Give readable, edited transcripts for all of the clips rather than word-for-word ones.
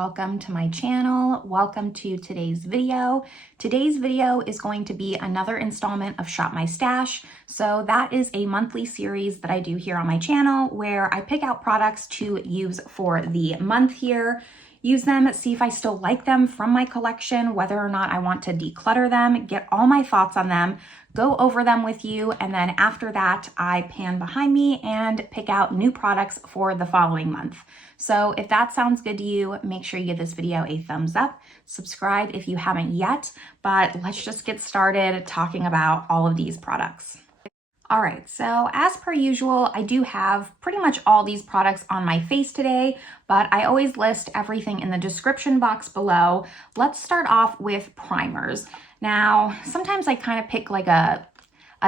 welcome to my channel. Welcome to today's video. Today's video is going to be another installment of Shop My Stash. So that is a monthly series that I do here on my channel where I pick out products to use for the month here, use them, see if I still like them from my collection, whether or not I want to declutter them, get all my thoughts on them, go over them with you, and then after that, I pan behind me and pick out new products for the following month. So if that sounds good to you, make sure you give this video a thumbs up, subscribe if you haven't yet, but let's just get started talking about all of these products. All right, so as per usual, I do have pretty much all these products on my face today, but I always list everything in the description box below. Let's start off with primers. Now, sometimes I kind of pick like a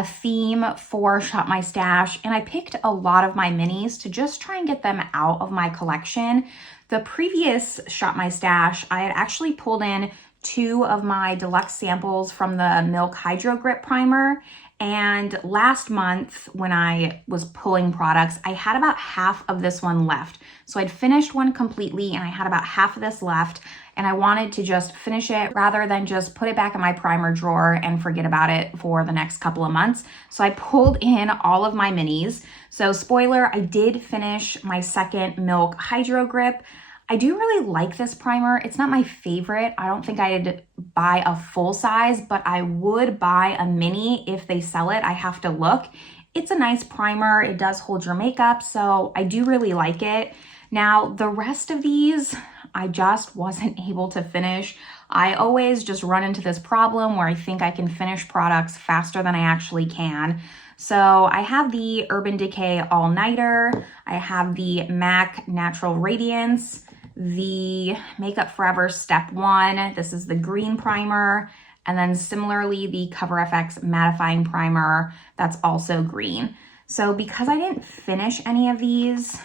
theme for Shop My Stash, and I picked a lot of my minis to just try and get them out of my collection. The previous Shop My Stash, I had actually pulled in 2 of my deluxe samples from the Milk Hydro Grip Primer. And last month when I was pulling products, I had about half of this one left. So I'd finished one completely and I had about half of this left, and I wanted to just finish it rather than just put it back in my primer drawer and forget about it for the next couple of months. So I pulled in all of my minis. So spoiler, I did finish my second Milk Hydro Grip. I do really like this primer. It's not my favorite. I don't think I'd buy a full size, but I would buy a mini if they sell it. I have to look. It's a nice primer. It does hold your makeup, so I do really like it. Now, the rest of these, I just wasn't able to finish. I always just run into this problem where I think I can finish products faster than I actually can. So I have the Urban Decay All Nighter. I have the MAC Natural Radiance, the Makeup Forever Step 1. This is the green primer. And then similarly, the Cover FX Mattifying Primer, that's also green. So because I didn't finish any of these,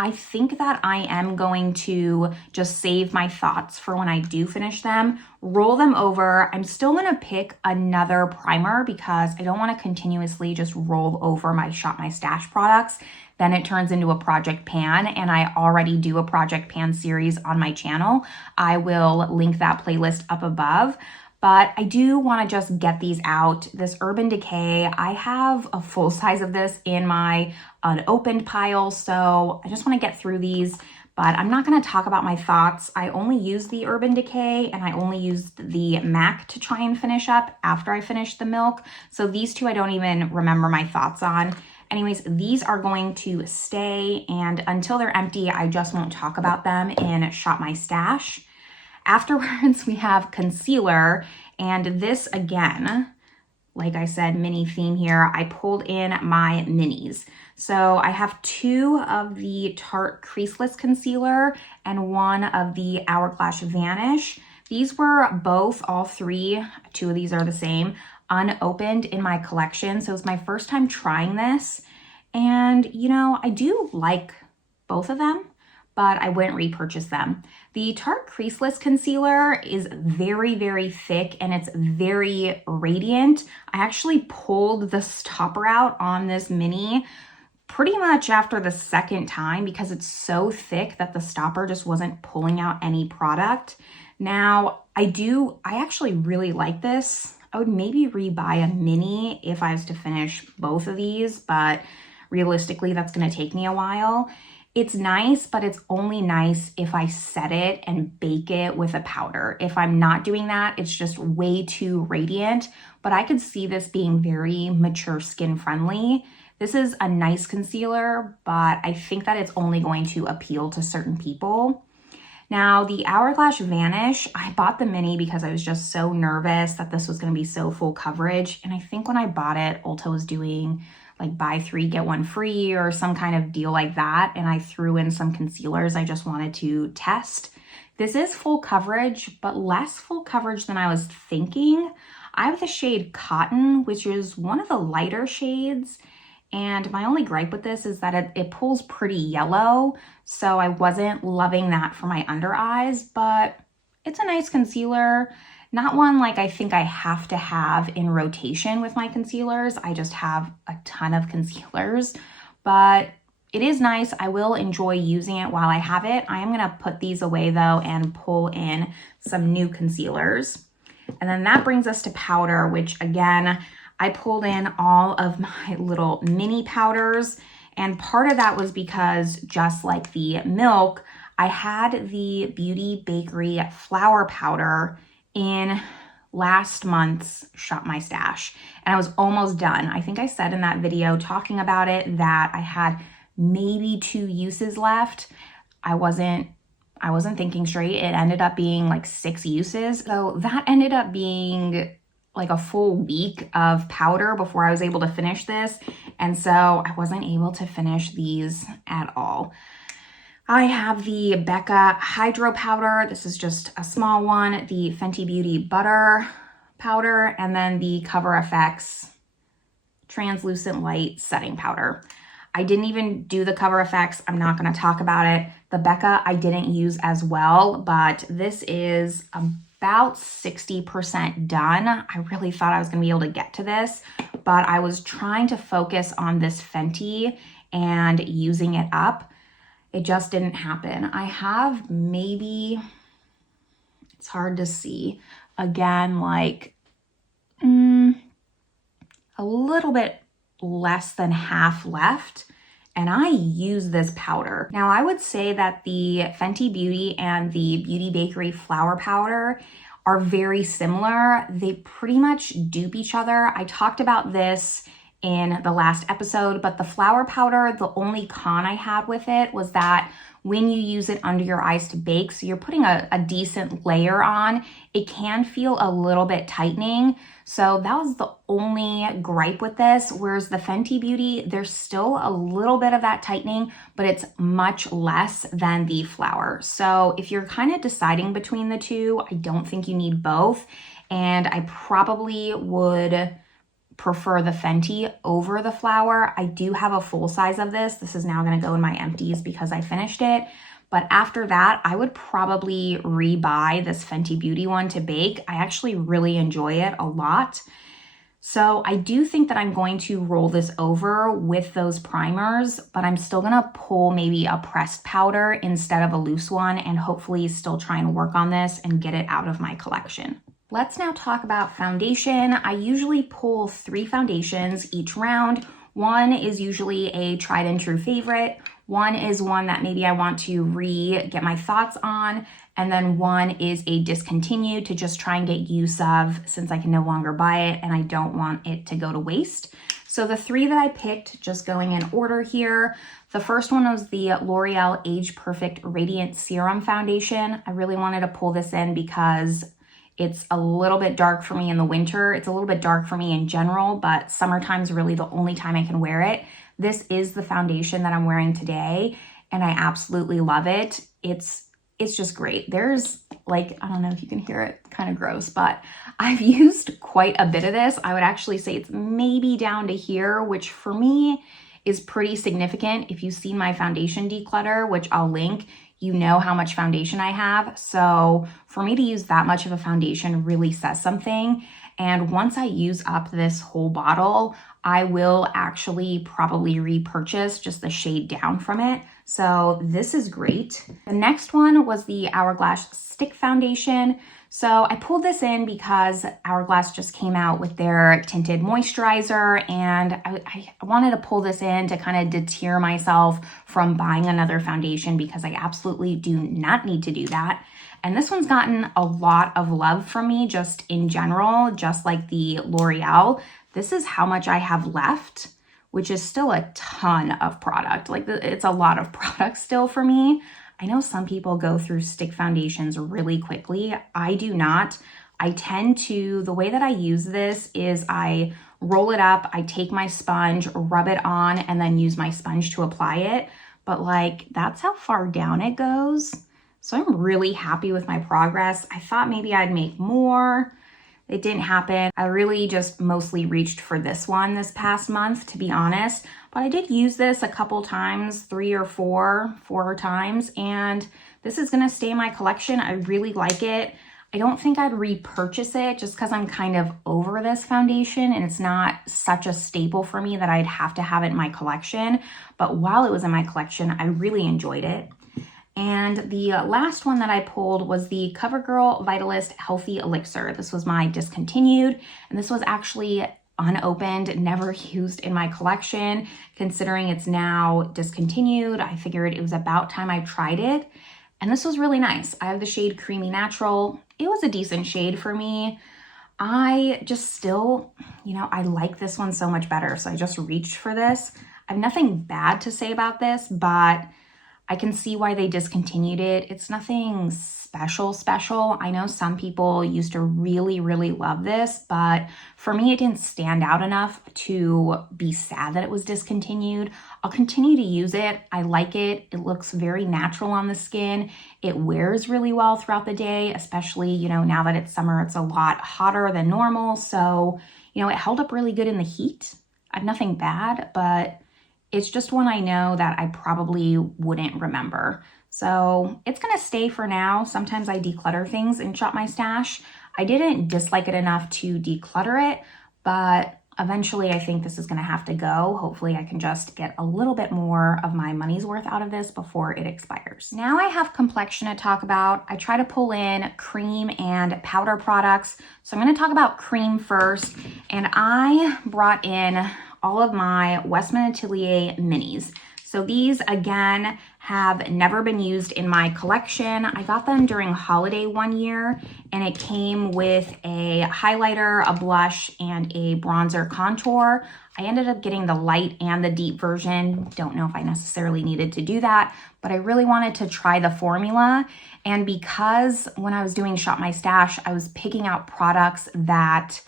I think that I am going to just save my thoughts for when I do finish them, roll them over. I'm still gonna pick another primer because I don't wanna continuously just roll over my Shop My Stash products. Then it turns into a project pan, and I already do a project pan series on my channel. I will link that playlist up above. But I do want to just get these out. This Urban Decay, I have a full size of this in my unopened pile, so I just want to get through these, but I'm not going to talk about my thoughts. I only used the Urban Decay and I only used the MAC to try and finish up after I finished the Milk. So these two I don't even remember my thoughts on. Anyways, these are going to stay, and until they're empty, I just won't talk about them in Shop My Stash. Afterwards, we have concealer, and this again, like I said, mini theme here, I pulled in my minis. So I have 2 of the Tarte Creaseless Concealer and 1 of the Hourglass Vanish. These were both, all 3, 2 of these are the same, unopened in my collection. So it's my first time trying this. And, you know, I do like both of them, but I wouldn't repurchase them. The Tarte Creaseless Concealer is very, very thick and it's very radiant. I actually pulled the stopper out on this mini pretty much after the second time because it's so thick that the stopper just wasn't pulling out any product. Now, I actually really like this. I would maybe rebuy a mini if I was to finish both of these, but realistically, that's gonna take me a while. It's nice, but it's only nice if I set it and bake it with a powder. If I'm not doing that, it's just way too radiant, but I could see this being very mature skin friendly. This is a nice concealer, but I think that it's only going to appeal to certain people. Now, the Hourglass Vanish, I bought the mini because I was just so nervous that this was going to be so full coverage. And I think when I bought it, Ulta was doing like buy 3, get 1 free or some kind of deal like that. And I threw in some concealers I just wanted to test. This is full coverage, but less full coverage than I was thinking. I have the shade Cotton, which is one of the lighter shades. And my only gripe with this is that it pulls pretty yellow. So I wasn't loving that for my under eyes, but it's a nice concealer. Not one like I think I have to have in rotation with my concealers. I just have a ton of concealers, but it is nice. I will enjoy using it while I have it. I am going to put these away though and pull in some new concealers. And then that brings us to powder, which again, I pulled in all of my little mini powders. And part of that was because just like the milk, I had the Beauty Bakery flour powder in last month's Shop My Stash. And I was almost done. I think I said in that video talking about it that I had maybe 2 uses left. I wasn't thinking straight. It ended up being like 6 uses. So that ended up being like a full week of powder before I was able to finish this. And so I wasn't able to finish these at all. I have the Becca Hydro Powder. This is just a small one. The Fenty Beauty Butter Powder, and then the Cover FX Translucent Light Setting Powder. I didn't even do the Cover FX. I'm not going to talk about it. The Becca I didn't use as well, but this is about 60% done. I really thought I was going to be able to get to this, but I was trying to focus on this Fenty and using it up. It just didn't happen. I have maybe, it's hard to see, again, like a little bit less than half left, and I use this powder. Now, I would say that the Fenty Beauty and the Beauty Bakery flour powder are very similar. They pretty much dupe each other. I talked about this in the last episode, but the flour powder, the only con I had with it was that when you use it under your eyes to bake, so you're putting a decent layer on, it can feel a little bit tightening. So that was the only gripe with this, whereas the Fenty Beauty, there's still a little bit of that tightening, but it's much less than the flour. So if you're kind of deciding between the two, I don't think you need both. And I probably would prefer the Fenty over the flour. I do have a full size of this. This is now going to go in my empties because I finished it. But after that, I would probably rebuy this Fenty Beauty one to bake. I actually really enjoy it a lot. So I do think that I'm going to roll this over with those primers, but I'm still going to pull maybe a pressed powder instead of a loose one, and hopefully still try and work on this and get it out of my collection. Let's now talk about foundation. I usually pull 3 foundations each round. One is usually a tried and true favorite. One is one that maybe I want to get my thoughts on. And then one is a discontinued to just try and get use of since I can no longer buy it and I don't want it to go to waste. So the 3 that I picked, just going in order here. The first one was the L'Oreal Age Perfect Radiant Serum Foundation. I really wanted to pull this in because it's a little bit dark for me in the winter. It's a little bit dark for me in general, but summertime is really the only time I can wear it. This is the foundation that I'm wearing today, and I absolutely love it. It's just great. There's like, I don't know if you can hear it, kind of gross, but I've used quite a bit of this. I would actually say it's maybe down to here, which for me is pretty significant. If you've seen my foundation declutter, which I'll link, you know how much foundation I have. So for me to use that much of a foundation really says something. And once I use up this whole bottle, I will actually probably repurchase just the shade down from it. So this is great. The next one was the Hourglass Stick Foundation. So I pulled this in because Hourglass just came out with their tinted moisturizer, and I wanted to pull this in to kind of deter myself from buying another foundation because I absolutely do not need to do that. And this one's gotten a lot of love from me just in general, just like the L'Oreal. This is how much I have left, which is still a ton of product. Like, it's a lot of product still for me. I know some people go through stick foundations really quickly. I do not. I tend to, the way that I use this is I roll it up, I take my sponge, rub it on, and then use my sponge to apply it. But like, that's how far down it goes. So I'm really happy with my progress. I thought maybe I'd make more. It didn't happen. I really just mostly reached for this one this past month, to be honest. But I did use this a couple times, 3 or 4 times, and this is gonna stay in my collection. I really like it. I don't think I'd repurchase it just because I'm kind of over this foundation and it's not such a staple for me that I'd have to have it in my collection. But while it was in my collection, I really enjoyed it. And the last one that I pulled was the CoverGirl Vitalist Healthy Elixir. This was my discontinued, and this was actually unopened, never used in my collection. Considering it's now discontinued, I figured it was about time I tried it. And this was really nice. I have the shade Creamy Natural. It was a decent shade for me. I just still, I like this one so much better. So I just reached for this. I have nothing bad to say about this, but I can see why they discontinued it. It's nothing special. I know some people used to really, really love this, but for me, it didn't stand out enough to be sad that it was discontinued. I'll continue to use it. I like it. It looks very natural on the skin. It wears really well throughout the day, especially, now that it's summer, it's a lot hotter than normal. So, it held up really good in the heat. I have nothing bad, but it's just one I know that I probably wouldn't remember. So it's gonna stay for now. Sometimes I declutter things in Shop My Stash. I didn't dislike it enough to declutter it, but eventually I think this is gonna have to go. Hopefully I can just get a little bit more of my money's worth out of this before it expires. Now I have complexion to talk about. I try to pull in cream and powder products. So I'm gonna talk about cream first. And I brought in all of my Westman Atelier minis. So these, again, have never been used in my collection. I got them during holiday one year, and it came with a highlighter, a blush, and a bronzer contour. I ended up getting the light and the deep version. Don't know if I necessarily needed to do that, but I really wanted to try the formula. And because when I was doing Shop My Stash, I was picking out products that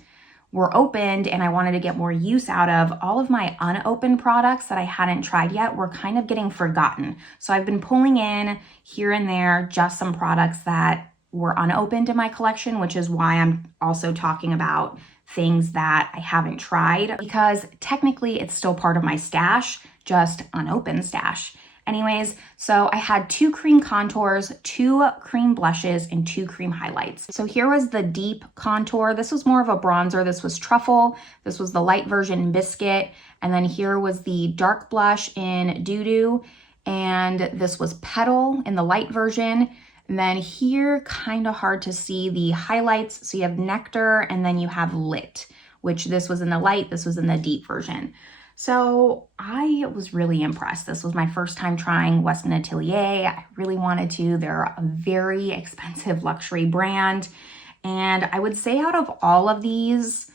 were opened and I wanted to get more use out of, all of my unopened products that I hadn't tried yet were kind of getting forgotten. So I've been pulling in here and there just some products that were unopened in my collection, which is why I'm also talking about things that I haven't tried, because technically it's still part of my stash, just unopened stash. Anyways, so I had 2 cream contours, 2 cream blushes, and 2 cream highlights. So here was the deep contour. This was more of a bronzer. This was Truffle. This was the light version Biscuit. And then here was the dark blush in Doo Doo. And this was Petal in the light version. And then here, kind of hard to see the highlights. So you have Nectar and then you have Lit, which this was in the light, this was in the deep version. So I was really impressed. This was my first time trying Westman Atelier. I really wanted to. They're a very expensive luxury brand. And I would say out of all of these,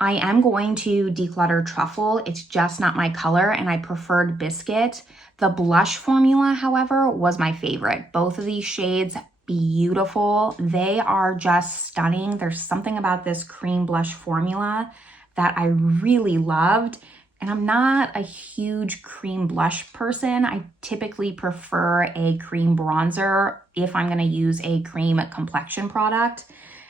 I am going to declutter Truffle. It's just not my color and I preferred Biscuit. The blush formula, however, was my favorite. Both of these shades, beautiful. They are just stunning. There's something about this cream blush formula that I really loved. And I'm not a huge cream blush person. I typically prefer a cream bronzer if I'm gonna use a cream complexion product.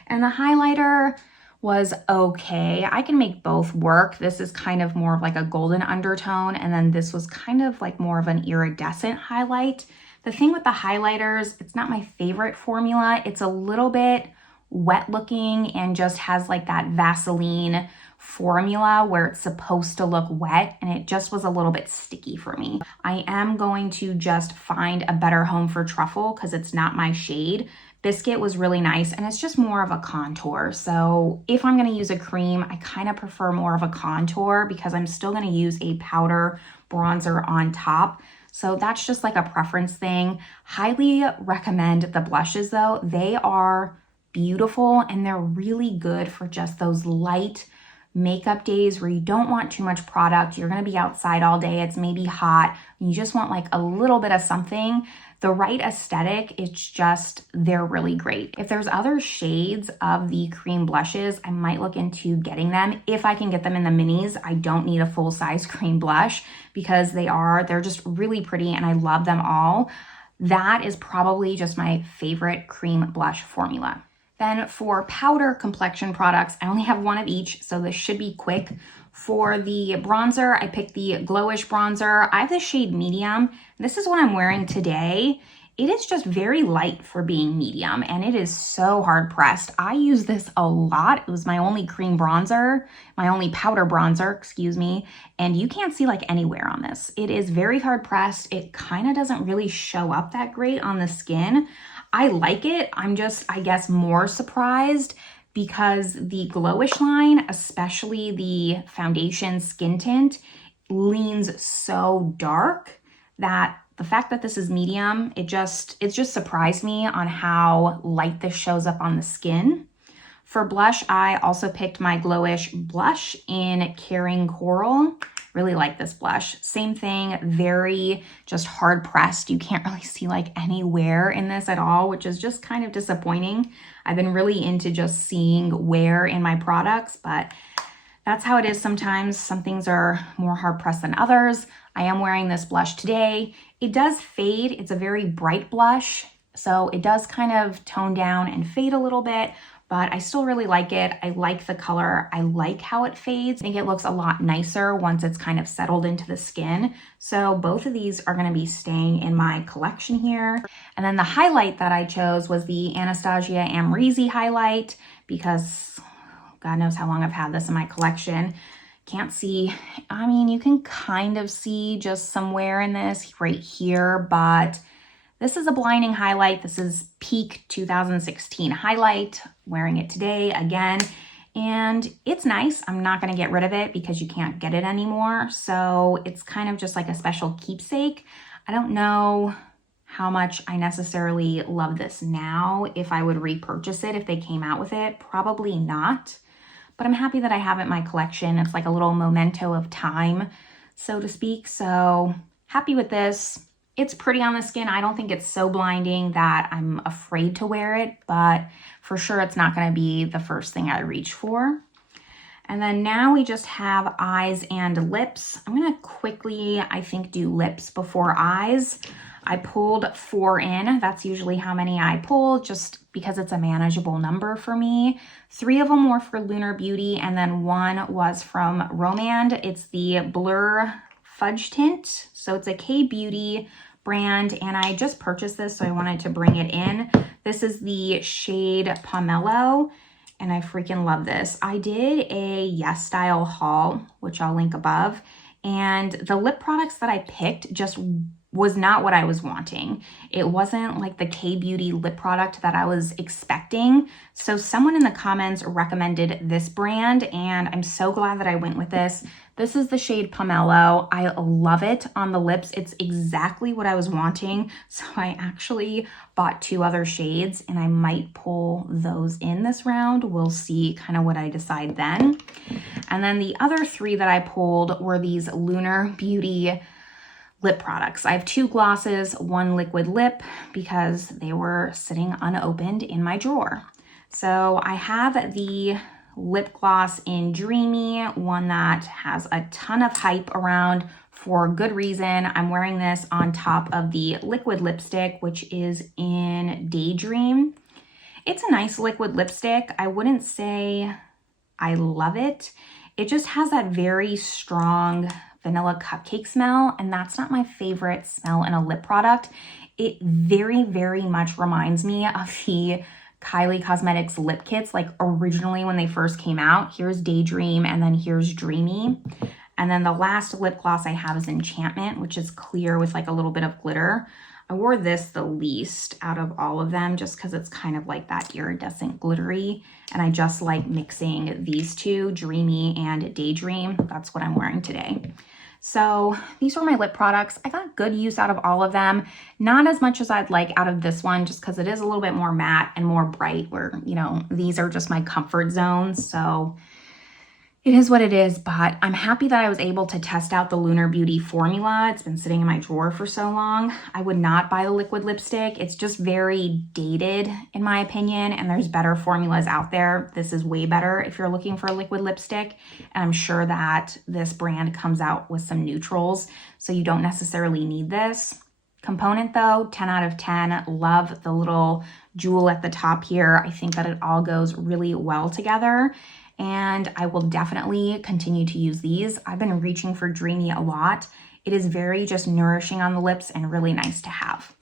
And the highlighter was okay. I can make both work. This is kind of more of like a golden undertone, and then this was kind of like more of an iridescent highlight. The thing with the highlighters, it's not my favorite formula. It's a little bit wet looking and just has like that Vaseline formula where it's supposed to look wet, and it just was a little bit sticky for me. I am going to just find a better home for Truffle because it's not my shade. Biscuit was really nice and it's just more of a contour. So if I'm going to use a cream, I kind of prefer more of a contour because I'm still going to use a powder bronzer on top. So that's just like a preference thing. Highly recommend the blushes though. They are beautiful and they're really good for just those light makeup days where you don't want too much product. You're going to be outside all day. It's maybe hot. And you just want like a little bit of something. The right aesthetic, it's just, they're really great. If there's other shades of the cream blushes, I might look into getting them. If I can get them in the minis, I don't need a full-size cream blush because they're just really pretty and I love them all. That is probably just my favorite cream blush formula. Then for powder complexion products, I only have one of each, so this should be quick. For the bronzer, I picked the Glowish bronzer. I have the shade medium. This is what I'm wearing today. it is just very light for being medium, and it is so hard pressed. I use this a lot. It was my only cream bronzer, my only powder bronzer, excuse me, and you can't see like anywhere on this. It is very hard pressed. It kind of doesn't really show up that great on the skin. I like it. I'm just, I guess, more surprised because the Glowish line, especially the foundation skin tint, leans so dark that the fact that this is medium, it just surprised me on how light this shows up on the skin. For blush, I also picked my Glowish blush in Caring Coral. Really like this blush. Same thing, very just hard pressed. You can't really see like any wear in this at all, which is just kind of disappointing. I've been really into just seeing wear in my products, but that's how it is sometimes. Some things are more hard pressed than others. I am wearing this blush today. It does fade. It's a very bright blush, so it does kind of tone down and fade a little bit, but I still really like it. I like the color. I like how it fades. I think it looks a lot nicer once it's kind of settled into the skin. So both of these are gonna be staying in my collection here. And then the highlight that I chose was the Anastasia Amrezy highlight because God knows how long I've had this in my collection. Can't see, I mean, you can kind of see just somewhere in this right here, but this is a blinding highlight. This is peak 2016 highlight, wearing it today again, and it's nice. I'm not gonna get rid of it because you can't get it anymore. So it's kind of just like a special keepsake. I don't know how much I necessarily love this now. If I would repurchase it if they came out with it, probably not. But I'm happy that I have it in my collection. It's like a little memento of time, so to speak. So happy with this. It's pretty on the skin. I don't think it's so blinding that I'm afraid to wear it, but for sure it's not gonna be the first thing I reach for. And then now we just have eyes and lips. I'm gonna quickly, I think, do lips before eyes. I pulled 4 in. That's usually how many I pull, just because it's a manageable number for me. 3 of them were for Lunar Beauty, and then 1 was from Romand. It's the Blur Fudge Tint. So it's a K-Beauty brand, and I just purchased this, so I wanted to bring it in. This is the shade Pomelo, and I freaking love this. I did a Yes Style haul, which I'll link above, and the lip products that I picked just was not what I was wanting. It wasn't like the K-Beauty lip product that I was expecting. So someone in the comments recommended this brand, and I'm so glad that I went with this. This is the shade Pomelo. I love it on the lips. It's exactly what I was wanting. So I actually bought 2 other shades, and I might pull those in this round. We'll see kind of what I decide then. And then the other 3 that I pulled were these Lunar Beauty lip products. I have 2 glosses, 1 liquid lip, because they were sitting unopened in my drawer. So I have the lip gloss in Dreamy, one that has a ton of hype around for good reason. I'm wearing this on top of the liquid lipstick, which is in Daydream. It's a nice liquid lipstick. I wouldn't say I love it. It just has that very strong vanilla cupcake smell, and that's not my favorite smell in a lip product. It very, very much reminds me of the Kylie Cosmetics lip kits, like originally when they first came out. Here's Daydream, and then here's Dreamy. And then the last lip gloss I have is Enchantment, which is clear with like a little bit of glitter. I wore this the least out of all of them just because it's kind of like that iridescent glittery, and I just like mixing these 2, Dreamy and Daydream. That's what I'm wearing today. So these are my lip products. I got good use out of all of them. Not as much as I'd like out of this one, just because it is a little bit more matte and more bright, where, you know, these are just my comfort zones. So it is what it is, but I'm happy that I was able to test out the Lunar Beauty formula. It's been sitting in my drawer for so long. I would not buy the liquid lipstick. It's just very dated in my opinion, and there's better formulas out there. This is way better if you're looking for a liquid lipstick, and I'm sure that this brand comes out with some neutrals, so you don't necessarily need this. Component though, 10 out of 10. Love the little jewel at the top here. I think that it all goes really well together, and I will definitely continue to use these. I've been reaching for Dreamy a lot. It is very just nourishing on the lips and really nice to have.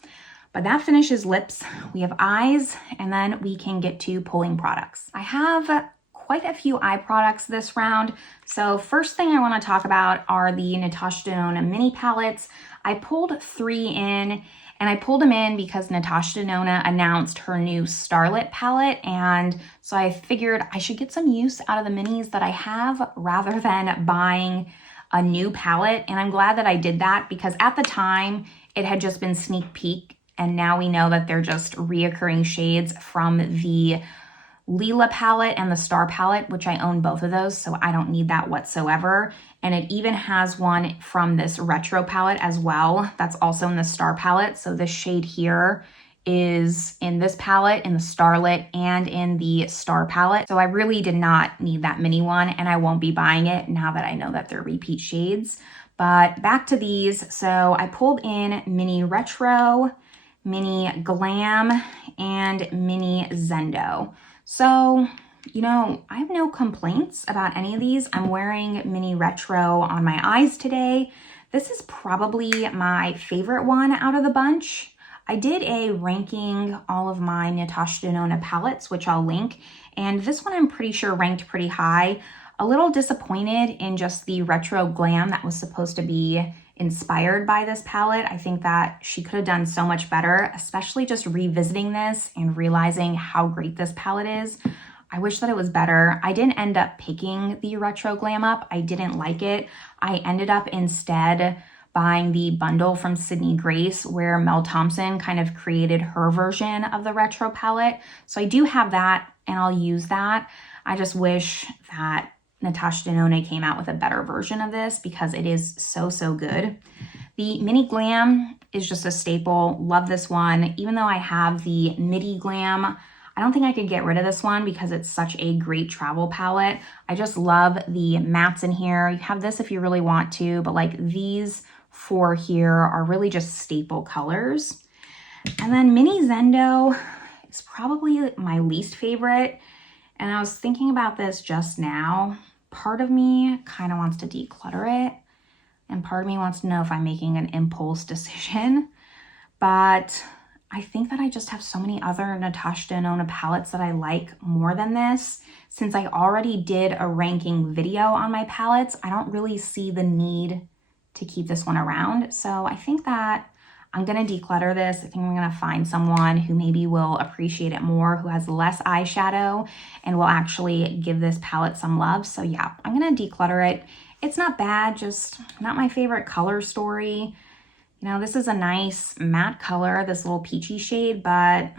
But that finishes lips. We have eyes, and then we can get to pulling products. I have quite a few eye products this round. So first thing I want to talk about are the Natasha Denona mini palettes. I pulled 3 in, and I pulled them in because Natasha Denona announced her new Starlit palette, and so I figured I should get some use out of the minis that I have rather than buying a new palette. And I'm glad that I did that because at the time it had just been sneak peek, and now we know that they're just reoccurring shades from the Lila palette and the Star palette, which I own both of those, so I don't need that whatsoever. And it even has one from this retro palette as well. That's also in the Star palette. So this shade here is in this palette, in the Starlit, and in the Star palette. So I really did not need that mini one, and I won't be buying it now that I know that they're repeat shades. But back to these. So I pulled in Mini Retro, Mini Glam, and Mini Zendo. So, you know, I have no complaints about any of these. I'm wearing Mini Retro on my eyes today. This is probably my favorite one out of the bunch. I did a ranking all of my Natasha Denona palettes, which I'll link, and this one I'm pretty sure ranked pretty high. A little disappointed in just the Retro Glam that was supposed to be inspired by this palette. I think that she could have done so much better, especially just revisiting this and realizing how great this palette is. I wish that it was better. I didn't end up picking the Retro Glam up. I didn't like it. I ended up instead buying the bundle from Sydney Grace where Mel Thompson kind of created her version of the Retro palette. So I do have that and I'll use that. I just wish that Natasha Denona came out with a better version of this because it is so, so good. The Mini Glam is just a staple. Love this one. Even though I have the Midi Glam, I don't think I could get rid of this one because it's such a great travel palette. I just love the mattes in here. You have this if you really want to, but like these 4 here are really just staple colors. And then Mini Zendo is probably my least favorite. And I was thinking about this just now. Part of me kind of wants to declutter it, and part of me wants to know if I'm making an impulse decision. But I think that I just have so many other Natasha Denona palettes that I like more than this. Since I already did a ranking video on my palettes, I don't really see the need to keep this one around. So I think that I'm gonna declutter this. I think I'm gonna find someone who maybe will appreciate it more, who has less eyeshadow and will actually give this palette some love. So yeah, I'm gonna declutter it. It's not bad, just not my favorite color story. You know, this is a nice matte color, this little peachy shade, but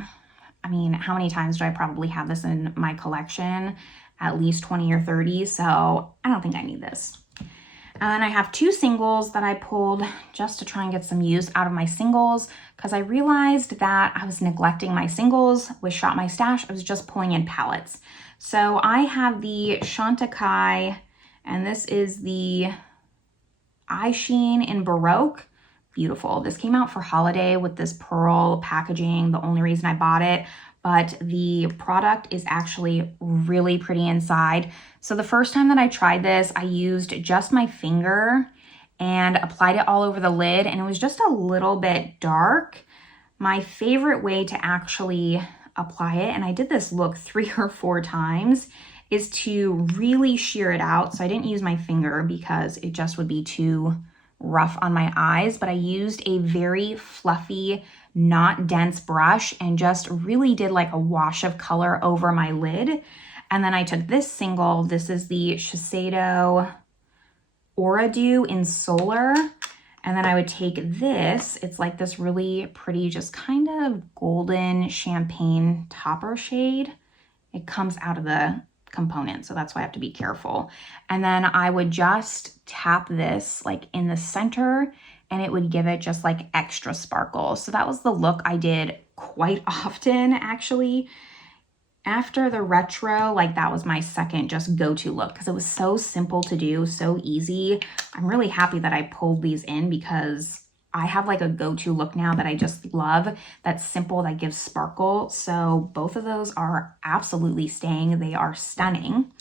I mean, how many times do I probably have this in my collection? At least 20 or 30, so I don't think I need this. And I have 2 singles that I pulled just to try and get some use out of my singles because I realized that I was neglecting my singles with Shop My Stash. I was just pulling in palettes. So I have the Chantecaille, and this is the Eye Sheen in Baroque. Beautiful. This came out for holiday with this pearl packaging, the only reason I bought it, but the product is actually really pretty inside. So the first time that I tried this, I used just my finger and applied it all over the lid, and it was just a little bit dark. My favorite way to actually apply it, and I did this look 3 or 4 times, is to really shear it out. So I didn't use my finger because it just would be too rough on my eyes, but I used a very fluffy, not dense brush and just really did like a wash of color over my lid. And then I took this single, this is the Shiseido Aura Dew in Solar. And then I would take this, it's like this really pretty, just kind of golden champagne topper shade. It comes out of the component, so that's why I have to be careful. And then I would just tap this like in the center and it would give it just like extra sparkle. So that was the look I did quite often actually. After the retro, like that was my second just go-to look because it was so simple to do, so easy. I'm really happy that I pulled these in because I have like a go-to look now that I just love, that's simple, that gives sparkle. So both of those are absolutely staying. They are stunning.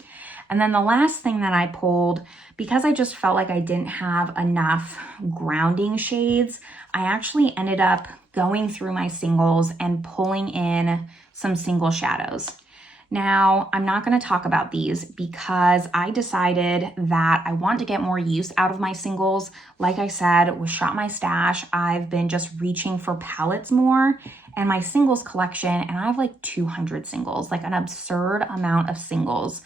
And then the last thing that I pulled, because I just felt like I didn't have enough grounding shades, I actually ended up going through my singles and pulling in some single shadows. Now, I'm not going to talk about these because I decided that I want to get more use out of my singles. Like I said, with Shop My Stash, I've been just reaching for palettes more and my singles collection, and I have like 200 singles, like an absurd amount of singles.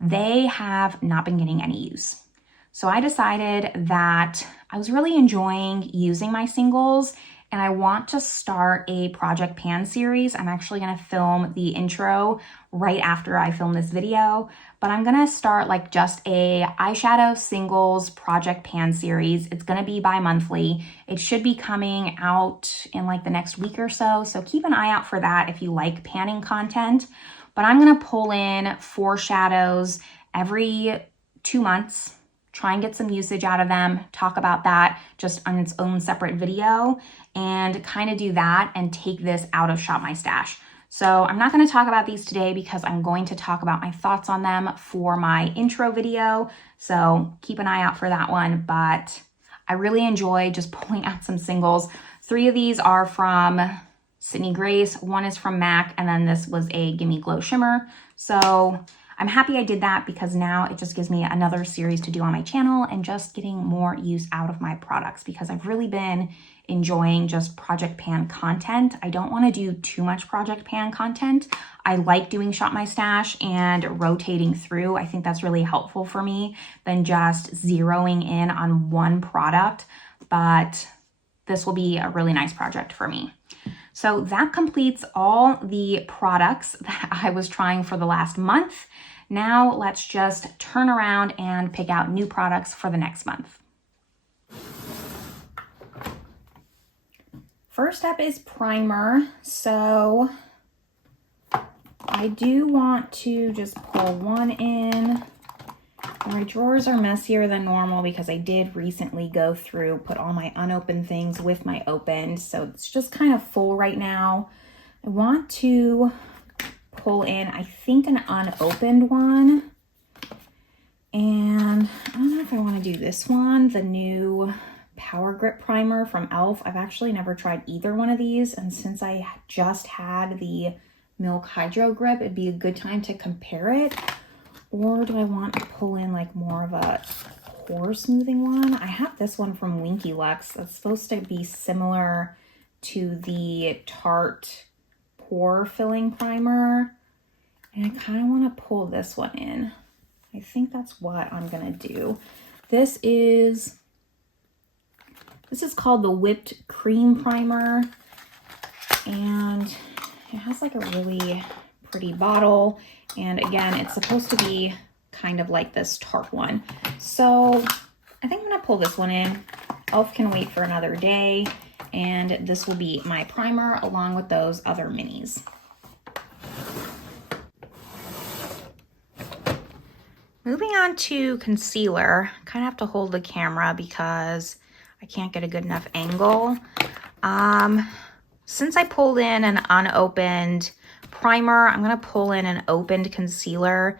They have not been getting any use. So I decided that I was really enjoying using my singles and I want to start a Project Pan series. I'm actually going to film the intro right after I film this video, but I'm going to start like just a eyeshadow singles Project Pan series. It's going to be bi-monthly. It should be coming out in like the next week or so. So keep an eye out for that if you like panning content. But I'm going to pull in 4 shadows every 2 months, try and get some usage out of them, talk about that just on its own separate video, and kind of do that and take this out of Shop My Stash. So I'm not going to talk about these today because I'm going to talk about my thoughts on them for my intro video. So keep an eye out for that one. But I really enjoy just pulling out some singles. 3 of these are from Sydney Grace, 1 is from MAC, and then this was a Gimme Glow Shimmer. So I'm happy I did that because now it just gives me another series to do on my channel and just getting more use out of my products because I've really been enjoying just Project Pan content. I don't want to do too much Project Pan content. I like doing Shop My Stash and rotating through. I think that's really helpful for me than just zeroing in on one product, but this will be a really nice project for me. So that completes all the products that I was trying for the last month. Now let's just turn around and pick out new products for the next month. First up is primer. So I do want to just pull one in. My drawers are messier than normal because I did recently go through, put all my unopened things with my opened. So it's just kind of full right now. I want to pull in, I think, an unopened one. And I don't know if I want to do this one, the new Power Grip Primer from e.l.f. I've actually never tried either one of these. And since I just had the Milk Hydro Grip, it'd be a good time to compare it. Or do I want to pull in like more of a pore smoothing one? I have this one from Winky Lux that's supposed to be similar to the Tarte pore filling primer. And I kind of want to pull this one in. I think that's what I'm going to do. This is called the Whipped Cream Primer. And it has like a really pretty bottle. And again, it's supposed to be kind of like this Tarte one. So I think I'm going to pull this one in. e.l.f. can wait for another day. And this will be my primer along with those other minis. Moving on to concealer. Kind of have to hold the camera because I can't get a good enough angle. Since I pulled in an unopened primer, I'm going to pull in an opened concealer.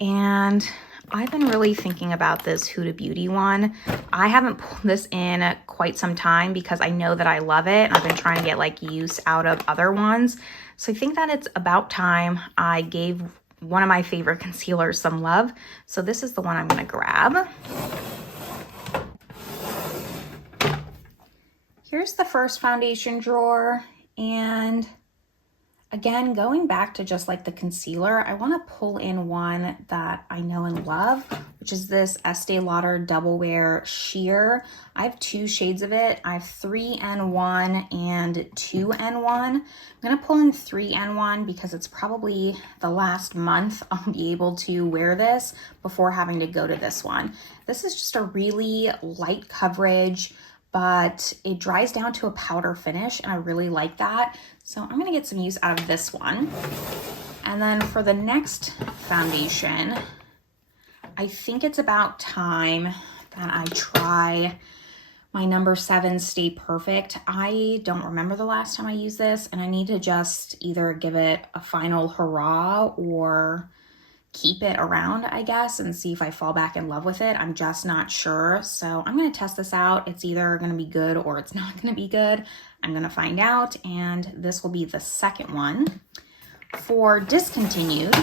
And I've been really thinking about this Huda Beauty one. I haven't pulled this in quite some time because I know that I love it. And I've been trying to get like use out of other ones. So I think that it's about time I gave one of my favorite concealers some love. So this is the one I'm going to grab. Here's the first foundation drawer, and again, going back to just like the concealer, I want to pull in one that I know and love, which is this Estee Lauder Double Wear Sheer. I have 2 shades of it. I have 3N1 and 2N1. I'm going to pull in 3N1 because it's probably the last month I'll be able to wear this before having to go to this one. This is just a really light coverage, but it dries down to a powder finish, and I really like that. So I'm gonna get some use out of this one. And then for the next foundation, I think it's about time that I try my number 7 Stay Perfect. I don't remember the last time I used this, and I need to just either give it a final hurrah or keep it around, I guess, and see if I fall back in love with it. I'm just not sure. So I'm going to test this out. It's either going to be good or it's not going to be good. I'm going to find out, and this will be the second one. For discontinued,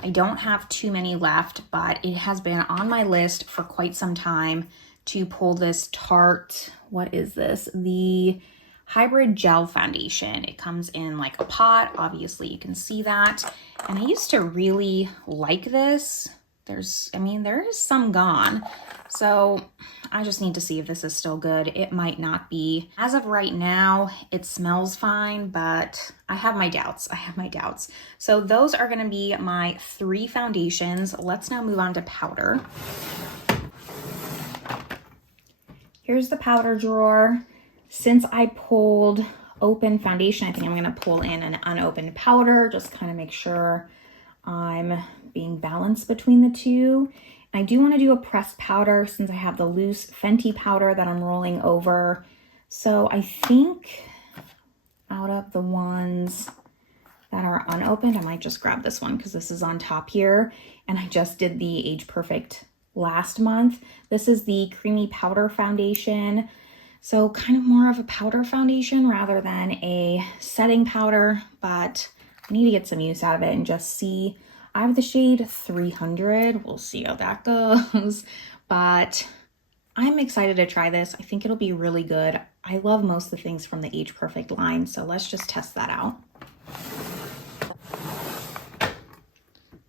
I don't have too many left, but it has been on my list for quite some time to pull this Tarte, what is this? The Hybrid Gel Foundation. It comes in like a pot, obviously you can see that. And I used to really like this. There is some gone. So I just need to see if this is still good. It might not be. As of right now, it smells fine, but I have my doubts. So those are gonna be my 3 foundations. Let's now move on to powder. Here's the powder drawer. Since I pulled open foundation, I think I'm gonna pull in an unopened powder, just kind of make sure I'm being balanced between the two. And I do want to do a pressed powder since I have the loose Fenty powder that I'm rolling over. So I think out of the ones that are unopened, I might just grab this one because this is on top here. And I just did the Age Perfect last month. This is the Creamy Powder Foundation. So kind of more of a powder foundation rather than a setting powder, but I need to get some use out of it and just see. I have the shade 300. We'll see how that goes, but I'm excited to try this. I think it'll be really good. I love most of the things from the Age Perfect line, so let's just test that out.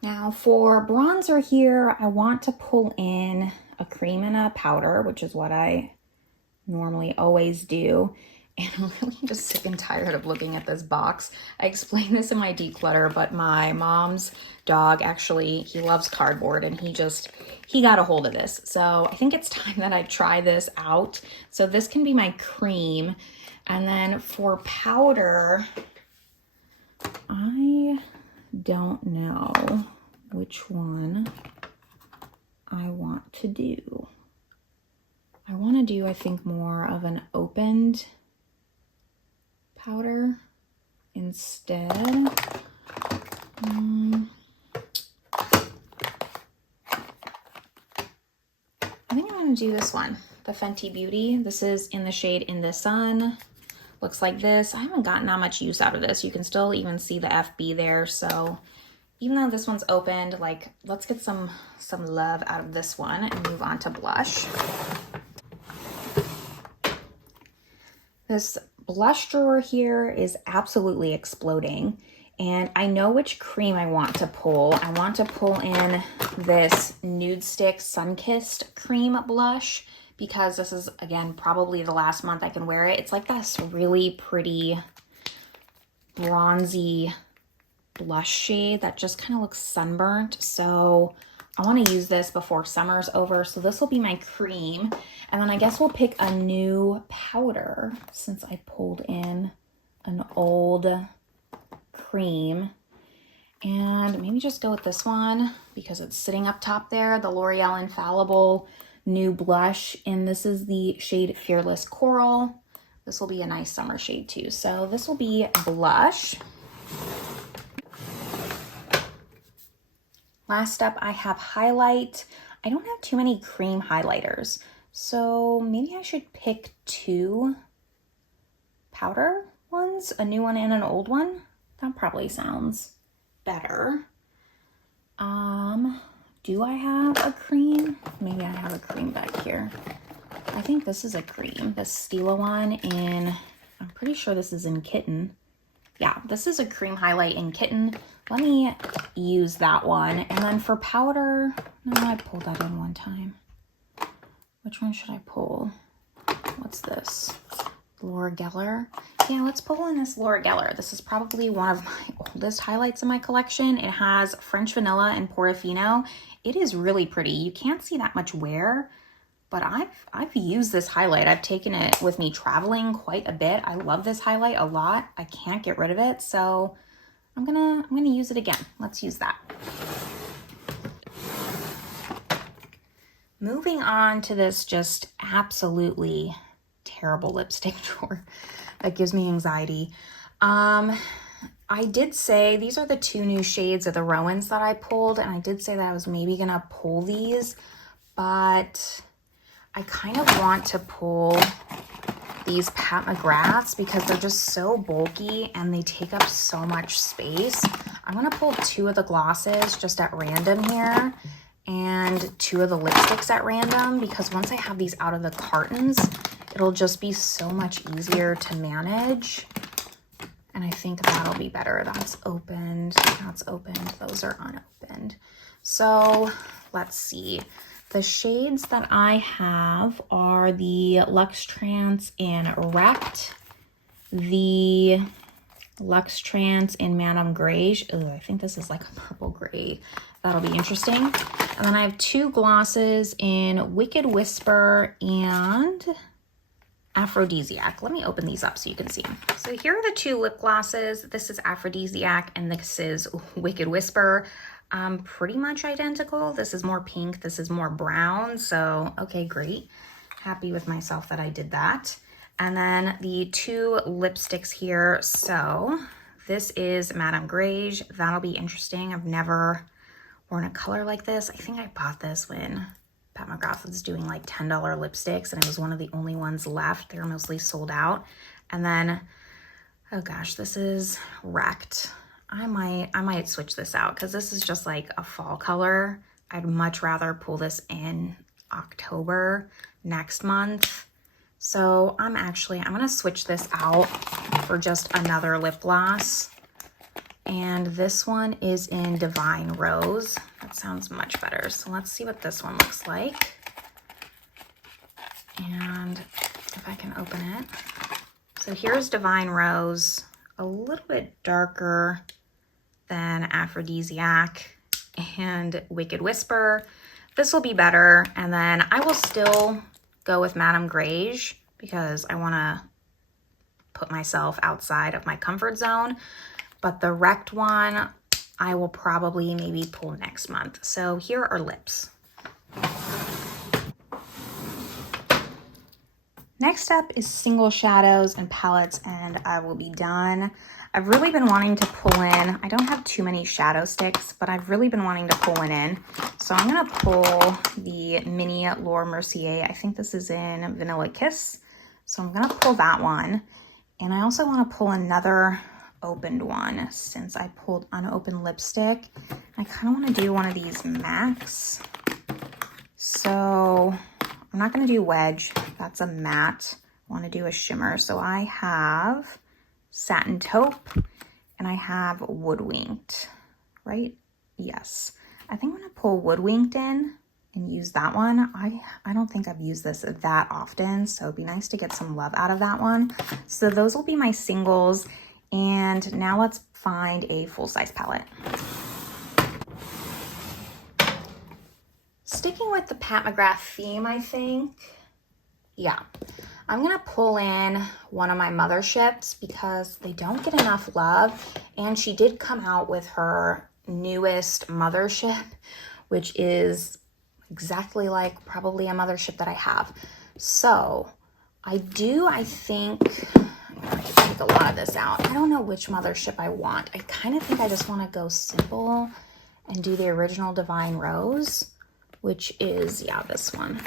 Now for bronzer here, I want to pull in a cream and a powder, which is what I normally always do. And I'm really just sick and tired of looking at this box. I explained this in my declutter, but my mom's dog actually, he loves cardboard and he got a hold of this. So I think it's time that I try this out. So this can be my cream. And then for powder, I don't know which one I want to do. I want to do, I think, more of an opened powder instead. I think I'm going to do this one, the Fenty Beauty. This is in the shade In the Sun. Looks like this. I haven't gotten that much use out of this. You can still even see the FB there. So even though this one's opened, like, let's get some love out of this one and move on to blush. This blush drawer here is absolutely exploding, and I know which cream I want to pull. I want to pull in this Nude Stick Sunkissed cream blush because this is, again, probably the last month I can wear it. It's like this really pretty bronzy blush shade that just kind of looks sunburnt. So I want to use this before summer's over. So this will be my cream. And then I guess we'll pick a new powder since I pulled in an old cream. And maybe just go with this one because it's sitting up top there, the L'Oreal Infallible new blush. And this is the shade Fearless Coral. This will be a nice summer shade too. So this will be blush. Last up, I have highlight. I don't have too many cream highlighters, so maybe I should pick 2 powder ones, a new one and an old one. That probably sounds better. Do I have a cream? Maybe I have a cream back here. I think this is a cream, the Stila one in, I'm pretty sure this is in Kitten. Yeah, this is a cream highlight in Kitten. Let me use that one. And then for powder, no, I pulled that in one time. Which one should I pull? What's this? Loreal. Yeah, let's pull in this Loreal. This is probably one of my oldest highlights in my collection. It has French Vanilla and Portofino. It is really pretty. You can't see that much wear, but I've used this highlight. I've taken it with me traveling quite a bit. I love this highlight a lot. I can't get rid of it, so I'm gonna use it again. Let's use that. Moving on to this just absolutely terrible lipstick drawer that gives me anxiety. I did say these are the two new shades of the Rowans that I pulled, and I did say that I was maybe gonna pull these, but I kind of want to pull these Pat McGraths because they're just so bulky and they take up so much space. I'm gonna pull two of the glosses just at random here and two of the lipsticks at random, because once I have these out of the cartons, it'll just be so much easier to manage. And I think that'll be better. That's opened, that's opened, those are unopened. So let's see. The shades that I have are the Luxe Trance in Wrecked, the Luxe Trance in Madame Grage. Oh, I think this is like a purple gray. That'll be interesting. And then I have two glosses in Wicked Whisper and Aphrodisiac. Let me open these up so you can see them. So here are the two lip glosses. This is Aphrodisiac and this is Wicked Whisper. Pretty much identical. This is more pink, this is more brown. So, okay, great. Happy with myself that I did that. And then the two lipsticks here. So this is Madame Grage. That'll be interesting. I've never worn a color like this. I think I bought this when Pat McGrath was doing like $10 lipsticks and it was one of the only ones left. They were mostly sold out. And then, oh gosh, this is Wrecked. I might switch this out because this is just like a fall color. I'd much rather pull this in October next month. So I'm gonna switch this out for just another lip gloss. And this one is in Divine Rose. That sounds much better. So let's see what this one looks like. And if I can open it. So here's Divine Rose, a little bit darker than Aphrodisiac and Wicked Whisper. This will be better. And then I will still go with Madame Grage because I wanna put myself outside of my comfort zone. But the Wrecked one, I will probably maybe pull next month. So here are lips. Next up is single shadows and palettes, and I will be done. I've really been wanting to pull in, I don't have too many shadow sticks, but I've really been wanting to pull one in. So I'm gonna pull the mini Laura Mercier. I think this is in Vanilla Kiss. So I'm gonna pull that one. And I also wanna pull another opened one since I pulled unopened lipstick. I kind of want to do one of these MACs. So I'm not going to do Wedge. That's a matte. I want to do a shimmer. So I have Satin Taupe and I have Woodwinked, right? Yes. I think I'm going to pull Woodwinked in and use that one. I don't think I've used this that often, so it'd be nice to get some love out of that one. So those will be my singles. And now let's find a full-size palette. Sticking with the Pat McGrath theme, I think. Yeah, I'm gonna pull in one of my motherships because they don't get enough love. And she did come out with her newest mothership, which is exactly like probably a mothership that I have. So I think, I could take a lot of this out. I don't know which mothership I want. I kind of think I just want to go simple and do the original Divine Rose, which is, yeah, this one.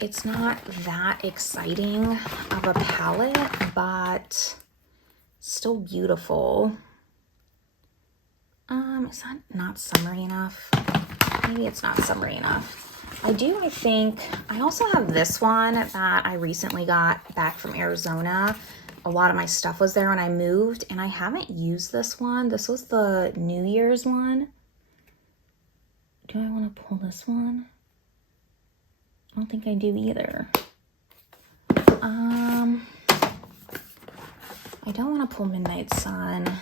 It's not that exciting of a palette, but still beautiful. Is that not summery enough? Maybe it's not summery enough. I think, I also have this one that I recently got back from Arizona. A lot of my stuff was there when I moved, and I haven't used this one. This was the New Year's one. Do I want to pull this one? I don't think I do either. I don't want to pull Midnight Sun.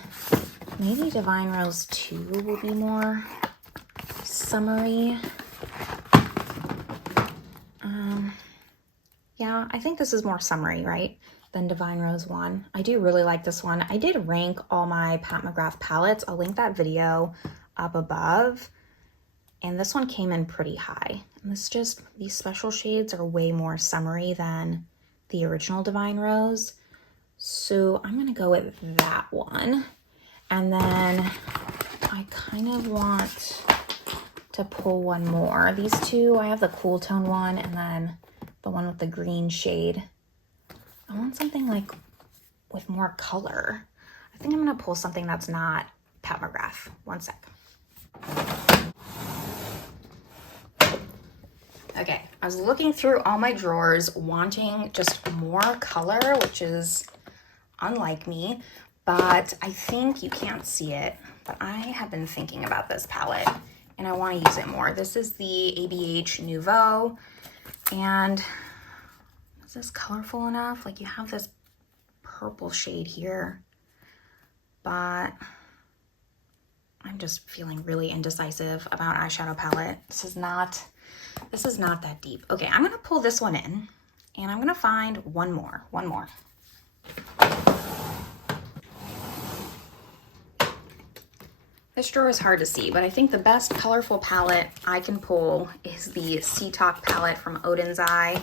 Maybe Divine Rose 2 will be more summery. Yeah, I think this is more summery, right, than Divine Rose 1. I do really like this one. I did rank all my Pat McGrath palettes. I'll link that video up above. And this one came in pretty high. And these special shades are way more summery than the original Divine Rose. So I'm gonna go with that one. And then I kind of want to pull one more. These two, I have the cool tone one and then the one with the green shade. I want something like with more color. I think I'm gonna pull something that's not Pat McGrath. One sec. Okay, I was looking through all my drawers wanting just more color, which is unlike me, but I think you can't see it, but I have been thinking about this palette and I want to use it more. This is the ABH Nouveau, and is this colorful enough? Like, you have this purple shade here, but I'm just feeling really indecisive about eyeshadow palette. This is not that deep. Okay, I'm gonna pull this one in and I'm gonna find one more. This drawer is hard to see, but I think the best colorful palette I can pull is the Sea Talk palette from Odin's Eye.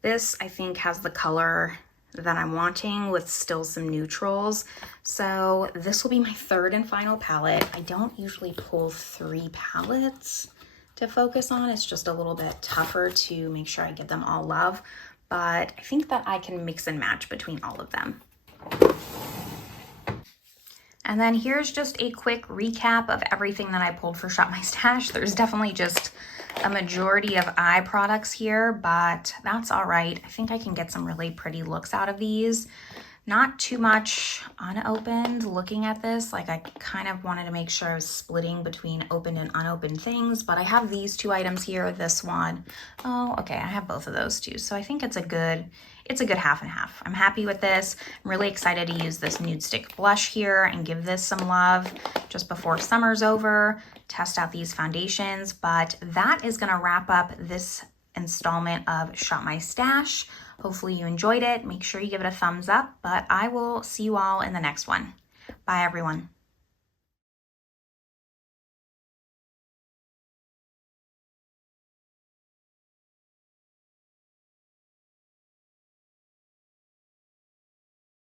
This, I think, has the color that I'm wanting with still some neutrals. So this will be my third and final palette. I don't usually pull 3 palettes to focus on. It's just a little bit tougher to make sure I give them all love, but I think that I can mix and match between all of them. And then here's just a quick recap of everything that I pulled for Shop My Stash. There's definitely just a majority of eye products here, but that's all right. I think I can get some really pretty looks out of these. Not too much unopened. Looking at this, like, I kind of wanted to make sure I was splitting between opened and unopened things, but I have these 2 items here, this one. Oh, okay, I have both of those too. So I think it's a good half and half. I'm happy with this. I'm really excited to use this Nude Stick blush here and give this some love just before summer's over, test out these foundations. But that is gonna wrap up this installment of Shop My Stash. Hopefully you enjoyed it. Make sure you give it a thumbs up, but I will see you all in the next one. Bye, everyone.